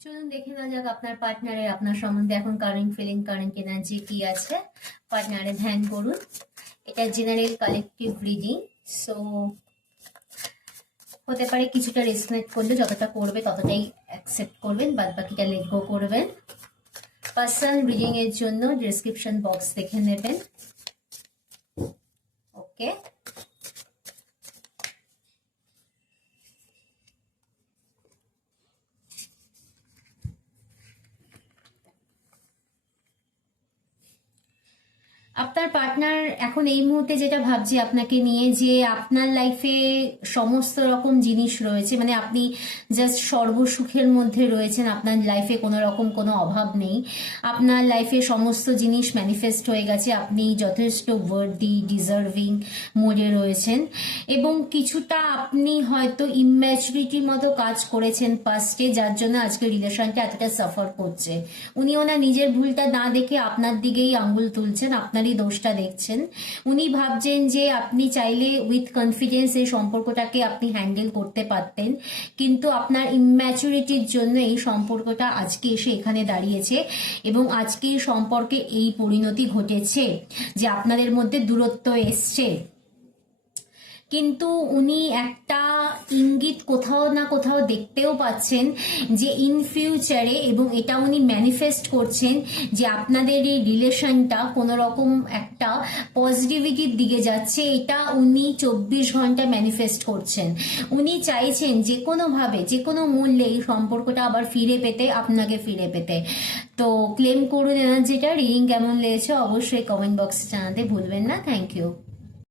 চলুন দেখে না যাক আপনার পার্টনারের আপনার সম্বন্ধে এখন কারেন্ট ফিলিং, কারেন্ট এনার্জি কি আছে। পার্টনারে ধ্যান করুন। এটা জেনারেল কালেকটিভ রিডিং, সো হতে পারে কিছুটা রেসপেক্ট করলে যতটা করবে ততটাই অ্যাকসেপ্ট করবেন, বাদ বাকিটা লেট গো করবেন। পার্সোনাল রিডিং এর জন্য ডেসক্রিপশন বক্স দেখে নেবেন। ওকে, আপনার পার্টনার এখন এই মুহূর্তে যেটা ভাবছে আপনাকে নিয়ে, যে আপনার লাইফে সমস্ত রকম জিনিস রয়েছে, মানে আপনি জাস্ট সর্বসুখের মধ্যে রয়েছেন, আপনার লাইফে কোনো রকম কোনো অভাব নেই, আপনার লাইফে সমস্ত জিনিস ম্যানিফেস্ট হয়ে গেছে, আপনি যথেষ্ট ওয়ার্দি ডিজার্ভিং মোডে রয়েছেন, এবং কিছুটা আপনি হয়তো ইম্যাচুরিটির মতো কাজ করেছেন পাস্টে, যার জন্য আজকে রিলেশনটা এতটা সাফার করছে। উনি ওনার নিজের ভুলটা না দেখে আপনার দিকেই আঙ্গুল তুলছেন, আপনারই দোষটা দেখছেন। উনি ভাবছেন যে আপনি চাইলে উইথ কনফিডেন্স এই সম্পর্কটাকে আপনি হ্যান্ডেল করতে পারতেন, কিন্তু আপনার ইম্যাচুরিটির জন্য এই সম্পর্কটা আজকে এসে এখানে দাঁড়িয়েছে, এবং আজকে এই সম্পর্কে এই পরিণতি ঘটেছে যে আপনাদের মধ্যে দূরত্ব এসছে। কিন্তু উনি একটা ইঙ্গিত কোথাও না কোথাও দেখতেও পাচ্ছেন যে ইন ফিউচারে, এবং এটা উনি ম্যানিফেস্ট করছেন যে আপনাদের এই রিলেশনটা কোনো রকম একটা পজিটিভিটির দিকে যাচ্ছে। এটা উনি 24 ঘন্টা ম্যানিফেস্ট করছেন। উনি চাইছেন যে কোনোভাবে, যে কোনো মূল্যে এই সম্পর্কটা আবার ফিরে পেতে, আপনাকে ফিরে পেতে। তো ক্লেম করুন এনার্জিটা। রিডিং কেমন লেগেছে অবশ্যই কমেন্ট বক্সে জানাতে ভুলবেন না। Thank you.